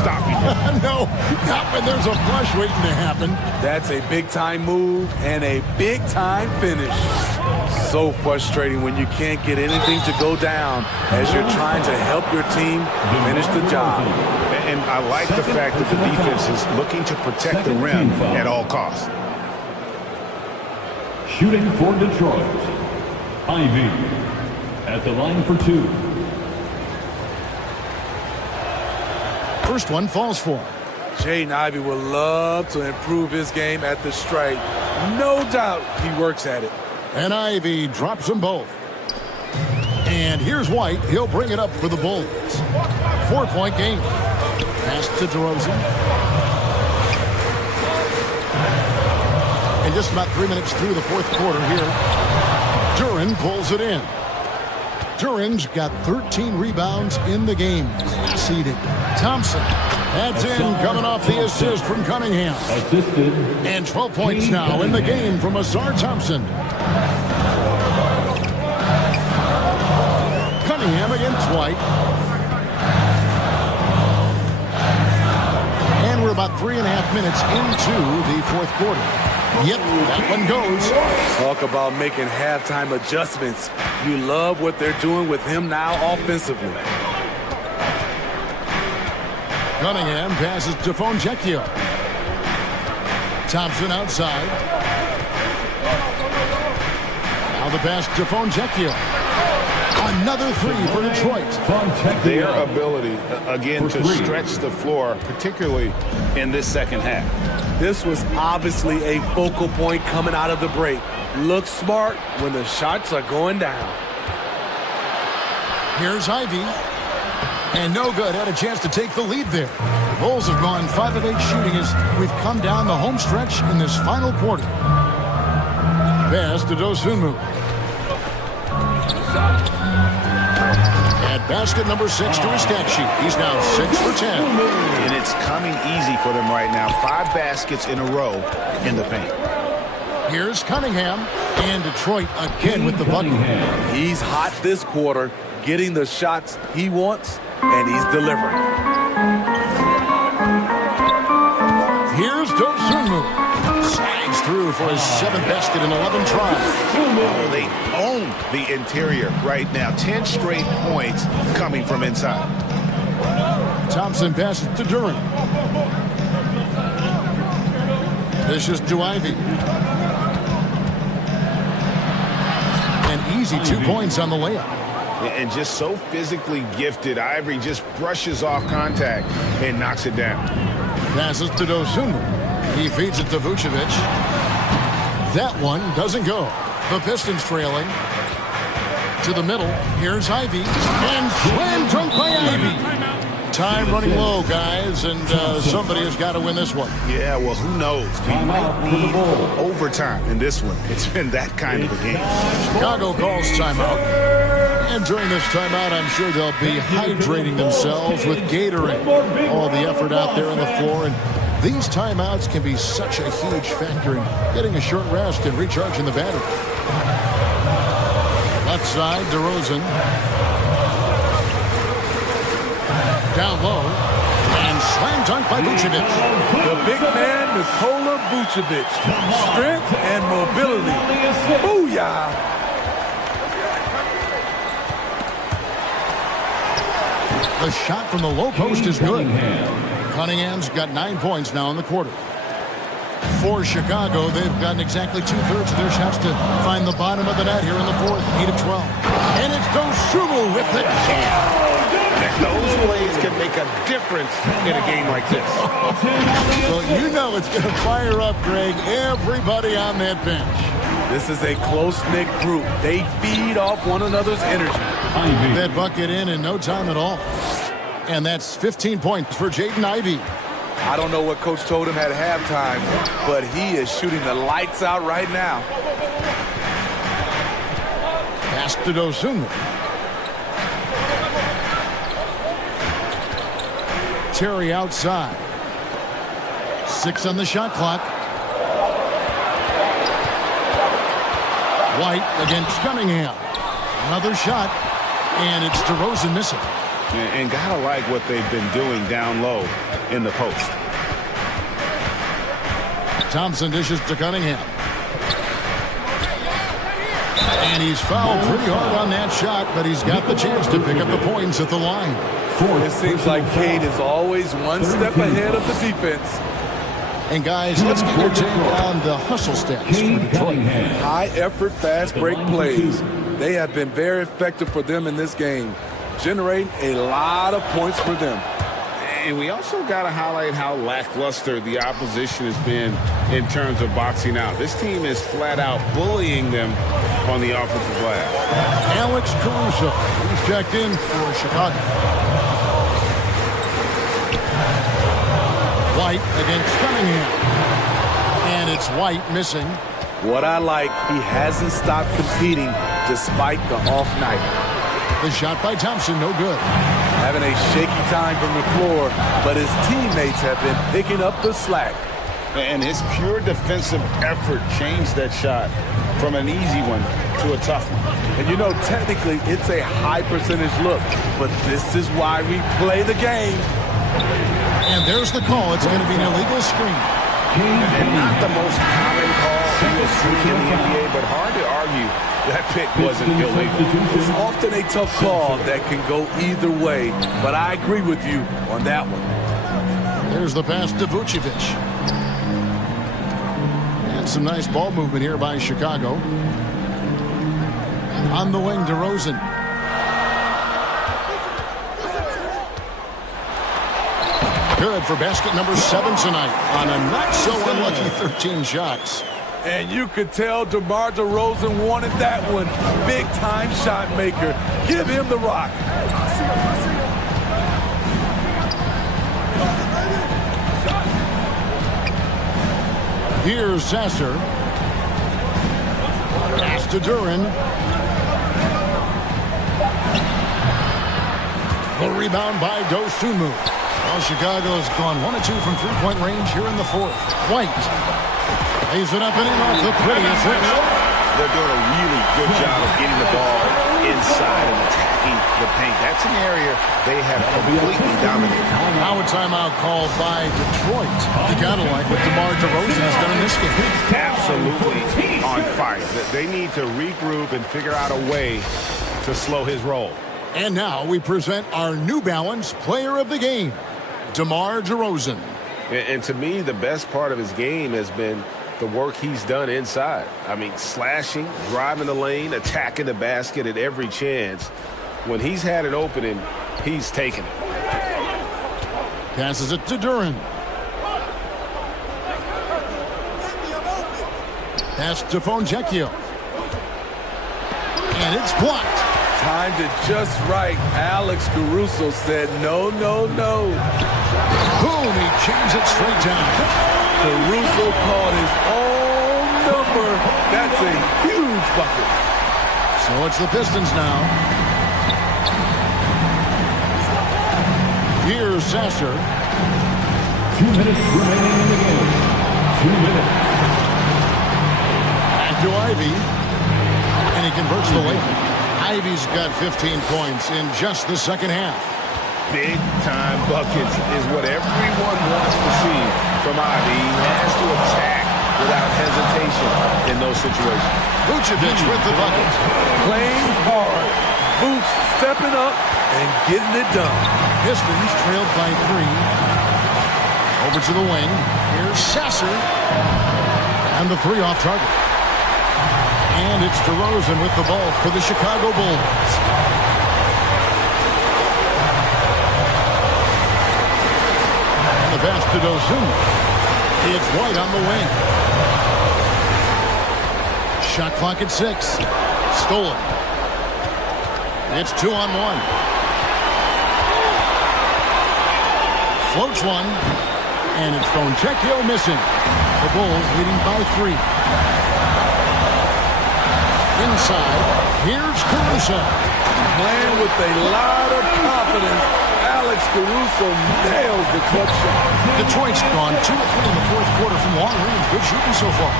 stopping him. No, not when there's a flush waiting to happen. That's a big-time move and a big-time finish. So frustrating when you can't get anything to go down as you're trying to help your team finish the job. And I like the fact that the defense is looking to protect the rim at all costs. Shooting for Detroit, Ivy at the line for 2. First one falls for him. Jaden Ivey would love to improve his game at the stripe. No doubt he works at it. And Ivy drops them both. And here's White. He'll bring it up for the Bulls. 4-point game. Pass to DeRozan. And just about 3 minutes through the fourth quarter here, Duren pulls it in. Duren's got 13 rebounds in the game. Seeded. Thompson adds in, coming off the assist from Cunningham. Assisted. And 12 points now in the game from Ausar Thompson. Cunningham against White. And we're about 3.5 minutes into the fourth quarter. Yep, that one goes. Talk about making halftime adjustments. You love what they're doing with him now offensively. Cunningham passes to Foncecchio. Thompson outside. Now the pass to Foncecchio. Another three for Detroit. Their ability, again, to stretch the floor, particularly in this second half. This was obviously a focal point coming out of the break. Look smart when the shots are going down. Here's Ivy. And no good. Had a chance to take the lead there. The Bulls have gone 5 of 8 shooting as we've come down the home stretch in this final quarter. Pass to Dosunmu. At basket number 6 to his stat sheet. He's now 6 for 10. And it's coming easy for them right now. 5 baskets in a row in the paint. Here's Cunningham. And Detroit again with the bucket. He's hot this quarter, getting the shots he wants, and he's delivering. Here's Dosunmu. Slides through for his 7th basket in 11 tries. Oh, they own the interior right now. 10 straight points coming from inside. Thompson passes to Duren. This is to Ivy. An easy 2 points on the layup. And just so physically gifted, Ivory just brushes off contact and knocks it down. Passes to Dosunmu. He feeds it to Vucevic. That one doesn't go. The Pistons trailing. To the middle. Here's Ivy. And slam dunk by Ivy. Time running low, guys, and somebody has got to win this one. Yeah, well, who knows? We might need overtime in this one. It's been that kind of a game. Chicago calls timeout. And during this timeout, I'm sure they'll be hydrating themselves with Gatorade. All the effort out there on the floor. And these timeouts can be such a huge factor in getting a short rest and recharging the battery. Left side, DeRozan. Down low. And slam dunk by Vucevic. The big man, Nikola Vucevic. Strength and mobility. Booyah! The shot from the low post is good. Cunningham's got 9 points now in the quarter. For Chicago, they've gotten exactly 2/3 of their shots to find the bottom of the net here in the fourth. 8 of 12. And it's Dosunmu with the jam. Those plays can make a difference in a game like this. Well, you know it's going to fire up, Greg, everybody on that bench. This is a close-knit group. They feed off one another's energy. That bucket in no time at all. And that's 15 points for Jaden Ivey. I don't know what Coach told him at halftime, but he is shooting the lights out right now. Pass to Dosunmu. Terry outside. 6 on the shot clock. White against Cunningham. Another shot, and it's DeRozan missing. And gotta like what they've been doing down low in the post. Thompson dishes to Cunningham. And he's fouled pretty hard on that shot, but he's got the chance to pick up the points at the line. It seems like Cade is always one step ahead of the defense. And guys, let's get your take on the hustle stats for Detroit. High-effort, fast-break plays. They have been very effective for them in this game, generating a lot of points for them. And we also got to highlight how lackluster the opposition has been in terms of boxing out. This team is flat out bullying them on the offensive glass. Alex Caruso, who's checked in for Chicago. White against Cunningham. And it's White missing. What I like, he hasn't stopped competing despite the off night. The shot by Thompson, no good. Having a shaky time from the floor, but his teammates have been picking up the slack. And his pure defensive effort changed that shot from an easy one to a tough one. And you know, technically, it's a high percentage look, but this is why we play the game. And there's the call. It's going to be an illegal screen. And not the most common call you'll see in the NBA, but hard to argue that pick wasn't illegal. It's often a tough call that can go either way, but I agree with you on that one. There's the pass to Vucevic. And some nice ball movement here by Chicago. On the wing, DeRozan. Good for basket number 7 tonight on a not-so-unlucky 13 shots. And you could tell DeMar DeRozan wanted that one. Big-time shot maker. Give him the rock. Here's Sasser. Pass to Duran. A rebound by Dosunmu. Well, Chicago's gone 1 of 2 from three-point range here in the fourth. White lays it up and in off the prettiest hit. They're doing a really good job of getting the ball inside and attacking the paint. That's an area they have completely dominated. Now a timeout called by Detroit. You gotta like what DeMar DeRozan has done in this game. Absolutely on fire. They need to regroup and figure out a way to slow his roll. And now we present our New Balance Player of the Game, DeMar DeRozan. And to me, the best part of his game has been the work he's done inside. I mean, slashing, driving the lane, attacking the basket at every chance. When he's had an opening, he's taken it. Passes it to Duran. Pass to Fontecchio. And it's blocked. Timed it just right. Alex Caruso said no, no, no. Boom, he jams it straight down. Caruso called his own number. That's a huge bucket. So it's the Pistons now. Here's Sasser. 2 minutes remaining in the game. 2 minutes. Back to Ivy. And he converts the layup. Ivy's got 15 points in just the second half. Big-time buckets is what everyone wants to see from Ivy. He has to attack without hesitation in those situations. Vucevic with the bucket. Playing hard. Boots stepping up and getting it done. Pistons trailed by 3. Over to the wing. Here's Sasser. And the 3 off target. And it's DeRozan with the ball for the Chicago Bulls. And the pass to Dosunmu. It's White on the wing. Shot clock at 6. Stolen. It's 2-on-1. Floats one. And it's Fontecchio missing. The Bulls leading by 3. Inside, here's Caruso. Playing with a lot of confidence. Alex Caruso nails the clutch shot. Detroit's gone 2 of 3 in the fourth quarter from long range. Good shooting so far.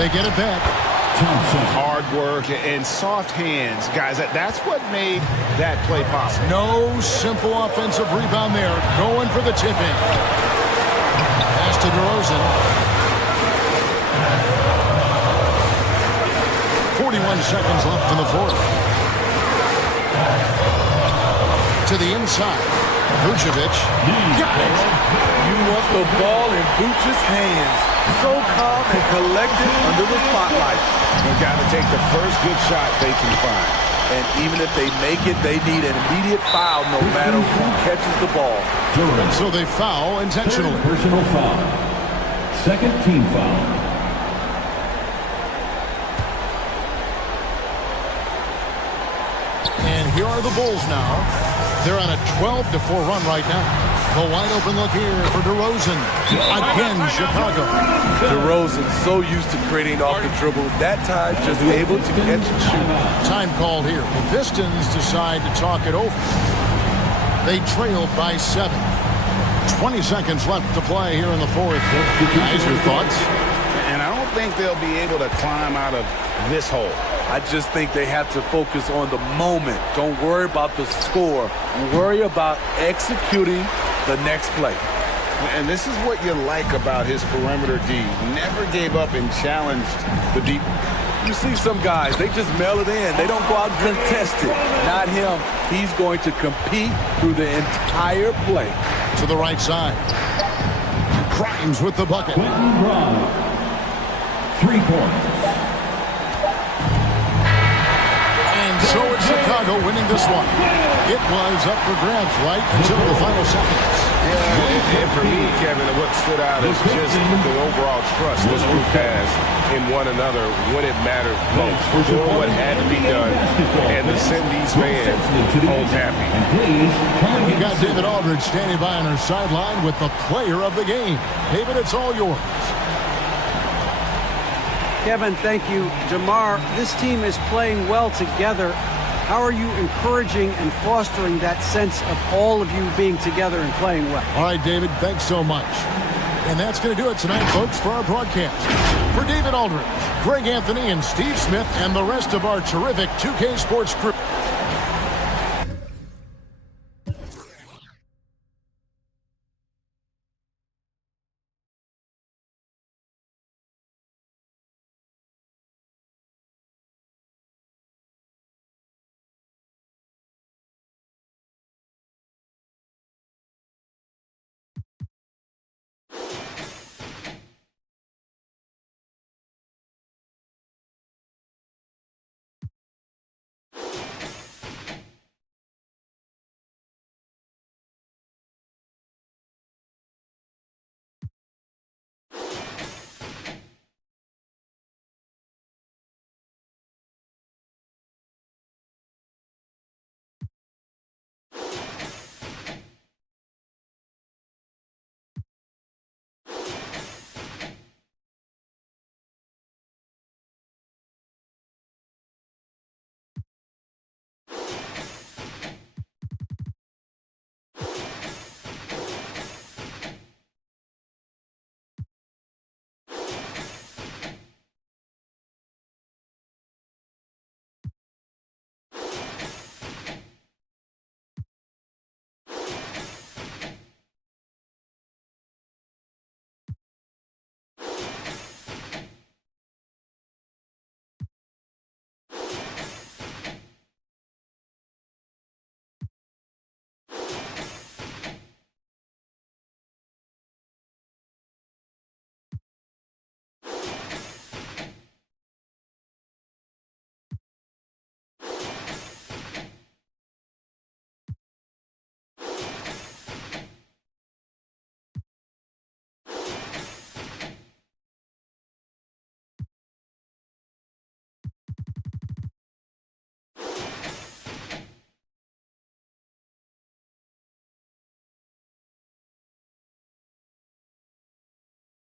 They get it back. Hard work and soft hands. Guys, that's what made that play possible. No simple offensive rebound there. Going for the tip-in. Pass to DeRozan. 41 seconds left in the fourth. To the inside. Vucevic. Got it. You want the ball in Vucevic's hands. So calm and collected under the spotlight. They've got to take the first good shot they can find. And even if they make it, they need an immediate foul no matter who catches the ball. So they foul intentionally. Third personal foul. Second team foul. And here are the Bulls now. They're on a 12-4 run right now. The wide open look here for DeRozan. Again, Chicago. DeRozan so used to creating off the dribble. That time just able to catch and shoot. Time called here. The Pistons decide to talk it over. They trailed by 7. 20 seconds left to play here in the fourth. Guys, your thoughts? And I don't think they'll be able to climb out of this hole. I just think they have to focus on the moment. Don't worry about the score. Worry about executing the next play. And this is what you like about his perimeter D. Never gave up and challenged the deep. You see some guys, they just mail it in. They don't go out and contest it. Not him. He's going to compete through the entire play. To the right side. Grimes with the bucket. Quentin Grimes. 3 points. And so it's Chicago winning this one. It was up for grabs right until the final seconds. Yeah, and for me, Kevin, what stood out is just the overall trust this group has in one another when it mattered most. Doing what had to be done and to send these fans home happy. We've got David Aldridge standing by on our sideline with the player of the game. David, it's all yours. Kevin, thank you. DeMar, this team is playing well together. How are you encouraging and fostering that sense of all of you being together and playing well? All right, David, thanks so much. And that's going to do it tonight, folks, for our broadcast. For David Aldridge, Greg Anthony, and Steve Smith, and the rest of our terrific 2K Sports crew.